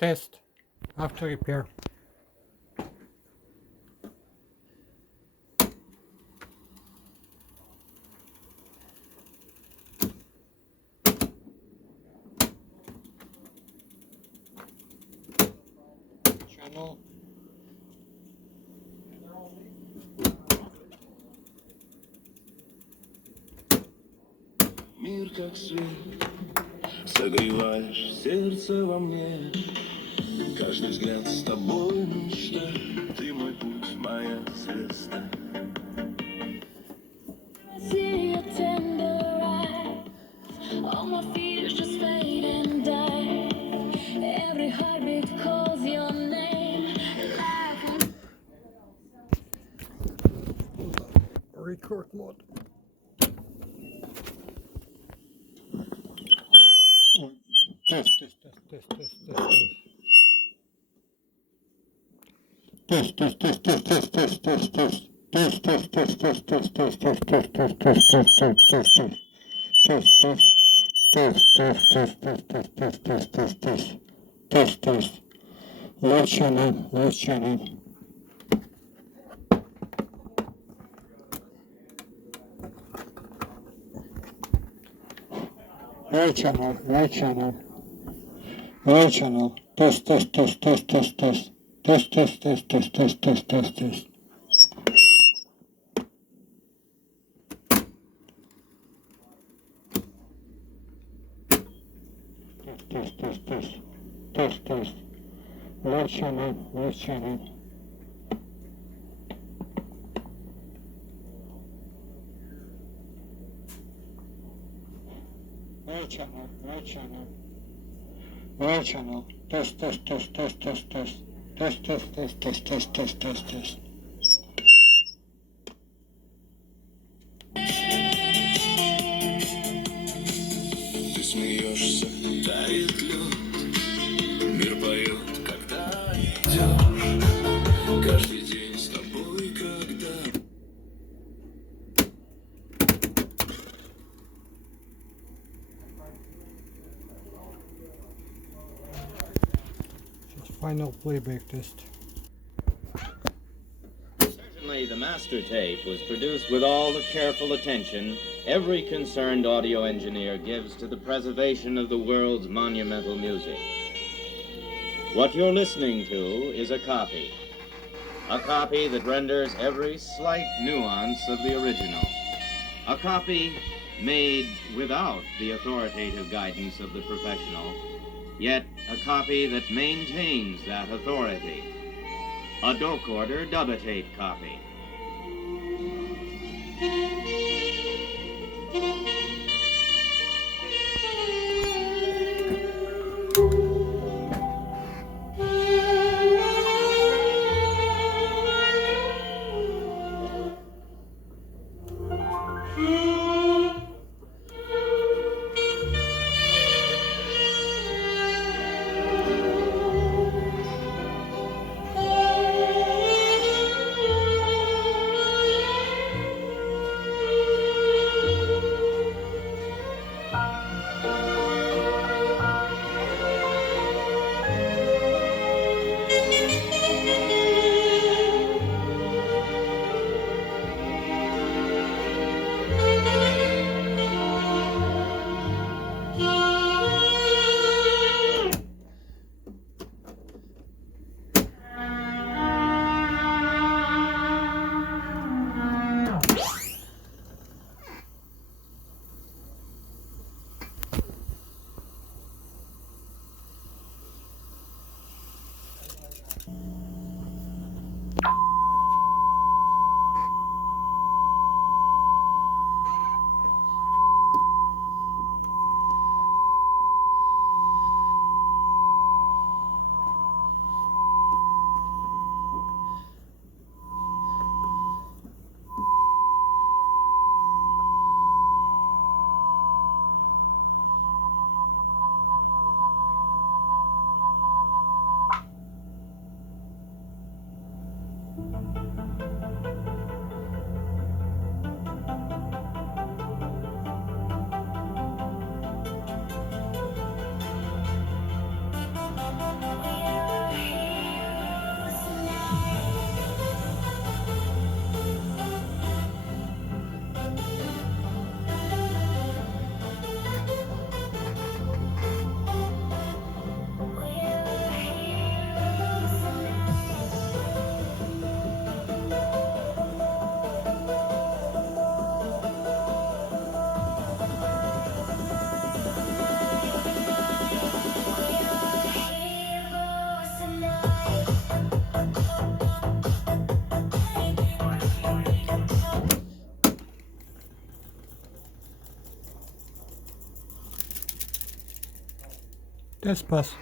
Test after repair. Channel. Мир как свет, согреваешь сердце во мне. Каждый взгляд с тобой мечта, ты мой путь, моя звезда. See your tender eyes, all my fears just fade and die. Every heartbeat calls your name. Record mode. Test, test, test, test, test, test, test. Test, test, test, test, test, test, test, test. Test, test, test, test, test, test, test, test, test, test, test, test, test. Test, test. Test, test, test, test, test, test, test, test, test. Test, test. Left channel, left channel. Right channel, right channel. Right channel. Test, test, test, test, test, test. Test, test, test, test, test, test, test, test. Test, test, test. Test, test. Right channel, right channel. Right channel, right channel. Right channel. Test, test, test, test, test, test. Test, test, test, test, test, test, test, test. Ты смеешься, тает лед, мир поет, когда идешь. Каждый день с тобой, когда... Just final playback test. Certainly, the master tape was produced with all the careful attention every concerned audio engineer gives to the preservation of the world's monumental music. What you're listening to is a copy that renders every slight nuance of the original, a copy made without the authoritative guidance of the professional, yet a copy that maintains that authority. A Dokorder Dubitape copy. Espas.